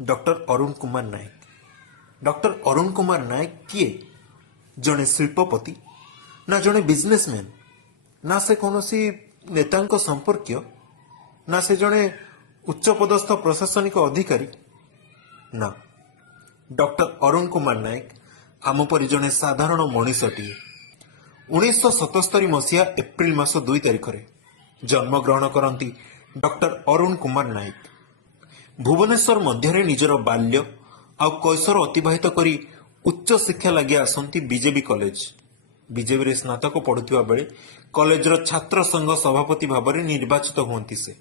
Doctor Arun Kumar Nayak. Doctor Arun Kumar Nayak किए? जड़े शिल्पपति ना जड़े बिजनेसमैन ना से कौन नेता संपर्क ना से जड़े उच्चपदस्थ प्रशासनिक अधिकारी ना। डॉक्टर अरुण कुमार नायक आम परि जड़े साधारण मनीषटीए 1977 मसीहा एप्रिल मास 2 तारिख रे जन्म ग्रहण करती डॉक्टर अरुण कुमार नायक। भुवनेश्वर मध्य निजर बाल्य आउ कैशोर अतिबाहित करी उच्च शिक्षा लगे आसंती बीजेबी कॉलेज। बीजेपी रे स्नातक पढ़ुवा बेले कॉलेजर छात्र संघ सभापति भाव में निर्वाचित हुअंती से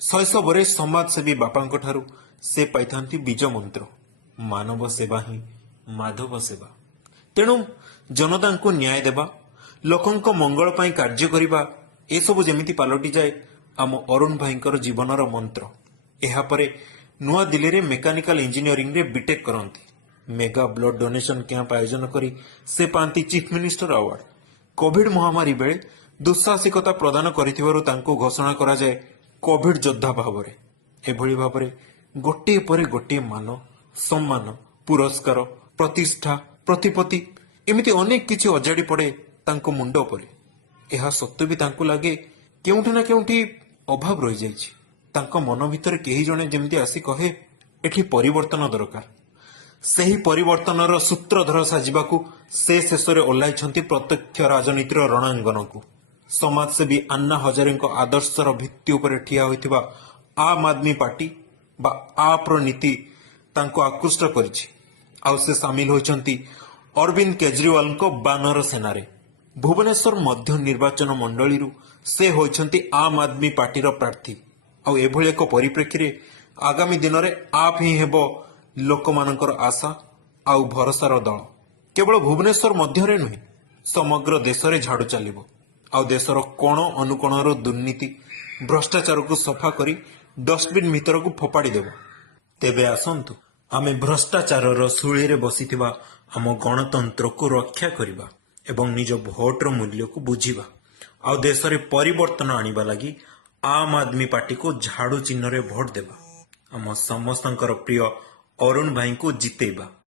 शैशव समाजसेवी बापांक ठारू से पाई बीज मंत्र मानव सेवा ही माधव सेवा। तेणु जनता को न्याय देवा लोकंक मंगल पाई कार्य करिबा ए सब जेमिति पालटी जाए आम अरुण भाईंकर जीवनर मंत्र। एहा परे नुआ दिल्ली रे मेकानिकल इंजीनियरिंग रे बीटेक करंती। मेगा ब्लड डोनेशन कैंप आयोजन करी से पांती चीफ मिनिस्टर अवार्ड। कोविड महामारी बेले दुस्साहसिकता प्रदान करिथिबारु तांको घोषणा करा जाए कोविड योद्धा भावरे। एभली भावरे गोटे परे गोटे मान सम्मान पुरस्कार प्रतिष्ठा प्रतिपत्ति एमिति अनेक किछि अजाड़ी पड़े तांको मुंड उपरे। एहा सत्य भी तांको लागे केउठी ना केउठी अभाव रहि जाइछि। तांको मन भितर केही जणे जेमिति आसी कहे एठी परिवर्तन दरकार। सेही परिवर्तनर सूत्रधर साजिबाकू से शेषरे ओह्लाइछंती प्रत्यक्ष राजनीतिर रणांगनकू। समाजसेवी अन्ना हजारेंको आदर्शर भित्ति उपरे ठिया होइथिबा आम आदमी पार्टी बा आप्र नीति तांको आकृष्ट करिछि। आउ से सामिल होइछंती अरविंद केजरीवाल को बानर सेनारे। भुवनेश्वर मध्य निर्वाचन मंडली से होइछंती आम आदमी पार्टीर प्रार्थी। आउ एभली एक परिप्रेक्षी रे आगामी दिन में आप ही हेबो लोकमानकर आशा आउ भरोसार दल। केवल भुवनेश्वर मध्य नुहे समग्र देश में झाड़ू चलिबो। आउ देशर कोण अनुकोणर दुर्नीति भ्रष्टाचार को सफा करी डस्टबिन भीतर को फोपाड़ी देबो। तेबे आसंतु आमे भ्रष्टाचार सुली रे बसिथिबा आम गणतंत्र को रक्षा करिबा एवं निज भोटर मूल्य को बुझिबा आउ देश रे परिवर्तन आनिबा लगी आम आदमी पार्टी को झाड़ू चिन्ह रे भोट देबा। आम समस्तंकर प्रिय अरुण भाई को जितेबा।